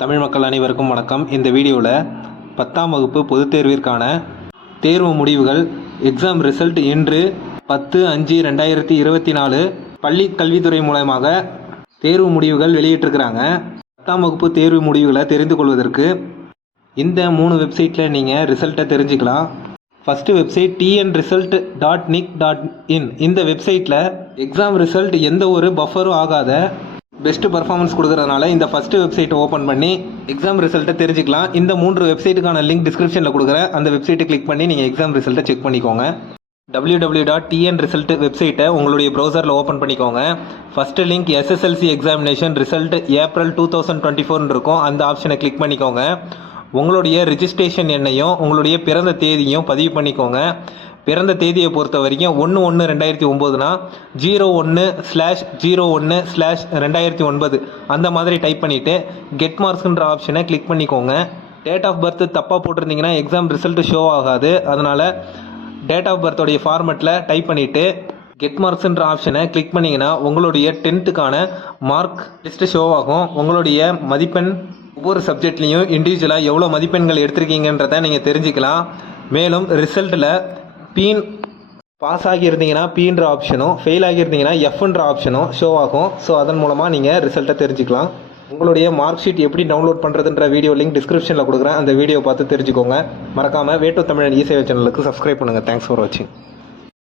தமிழ் மக்கள் அனைவருக்கும் வணக்கம். இந்த வீடியோவில் பத்தாம் வகுப்பு பொதுத் தேர்விற்கான தேர்வு முடிவுகள் எக்ஸாம் ரிசல்ட் இன்று பத்து அஞ்சு ரெண்டாயிரத்தி இருபத்தி நாலு பள்ளி கல்வித்துறை மூலமாக தேர்வு முடிவுகள் வெளியிட்டிருக்கிறாங்க. பத்தாம் வகுப்பு தேர்வு முடிவுகளை தெரிந்து கொள்வதற்கு இந்த மூணு வெப்சைட்டில் நீங்கள் ரிசல்ட்டை தெரிஞ்சுக்கலாம். First website TN result dot nic dot in இந்த வெப்சைட்டில் எக்ஸாம் ரிசல்ட் எந்த ஒரு பஃபரும் ஆகாத பெஸ்ட்டு பர்ஃபார்மன்ஸ் கொடுக்குறதுனால இந்த ஃபஸ்ட்டு வெப்சைட்டை ஓப்பன் பண்ணி எக்ஸாம் ரிசல்ட்டை தெரிஞ்சுக்கலாம். இந்த மூன்று வெப்சைட்டுக்கான லிங்க் டிஸ்கிரிப்ஷனில் கொடுக்குறேன். அந்த வெப்சைட்டை கிளிக் பண்ணி நீங்கள் எக்ஸாம் ரிசல்ட்டை செக் பண்ணிக்கோங்க. www.tnresult டாட் டிஎன் ரிசல்ட் வெப்சைட்டை உங்களுடைய ப்ரௌசரில் ஓப்பன் பண்ணிக்கோங்க first link SSLC examination result April two thousand twenty ஃபோர்னு இருக்கும். அந்த ஆப்ஷனை கிளிக் பண்ணிக்கோங்க. உங்களுடைய ரிஜிஸ்ட்ரேஷன் எண்ணையும் உங்களுடைய பிறந்த தேதியும் பதிவு பண்ணிக்கோங்க. பிறந்த தேதியை பொறுத்த வரைக்கும் ஒன்று ஒன்று ரெண்டாயிரத்தி ஒம்போதுனா ஜீரோ ஒன்று ஸ்லாஷ் ஜீரோ ஒன்று ஸ்லாஷ் ரெண்டாயிரத்தி ஒன்பது. அந்த மாதிரி டைப் பண்ணிவிட்டு கெட் மார்க்ஸ்ன்ற ஆப்ஷனை கிளிக் பண்ணிக்கோங்க. டேட் ஆஃப் பர்த் தப்பாக போட்டிருந்தீங்கன்னா எக்ஸாம் ரிசல்ட் ஷோ ஆகாது. அதனால் டேட் ஆஃப் பர்த்தோடைய ஃபார்மெட்டில் டைப் பண்ணிவிட்டு கெட் மார்க்ஸ்ன்ற ஆப்ஷனை கிளிக் பண்ணிங்கன்னா உங்களுடைய டென்த்துக்கான மார்க் லிஸ்ட்டு ஷோ ஆகும். உங்களுடைய மதிப்பெண் ஒவ்வொரு சப்ஜெக்ட்லேயும் இண்டிவிஜுவலாக எவ்வளோ மதிப்பெண்கள் எடுத்திருக்கீங்கன்றதை நீங்கள் தெரிஞ்சுக்கலாம். மேலும் ரிசல்ட்டில் பீன் பாஸ் ஆகியிருந்தீங்கன்னா பீன்ற ஆப்ஷனும் ஃபெயில் ஆகியிருந்தீங்கன்னா எஃப்ன்ற ஆப்ஷனும் ஷோ ஆகும். ஸோ அதன் மூலமாக நீங்கள் ரிசல்ட்டை தெரிஞ்சுக்கலாம். உங்களுடைய மார்க் ஷீட் எப்படி டவுன்லோட் பண்ணுறதுன்ற வீடியோ லிங்க் டிஸ்கிரிப்ஷனில் கொடுக்குறேன். அந்த வீடியோ பார்த்து தெரிஞ்சுக்கோங்க. மறக்காமல் வேட்டோ தமிழன் இசேவை சேனலுக்கு சப்ஸ்கிரைப் பண்ணுங்கள் தேங்க்ஸ் ஃபார் வாட்சிங்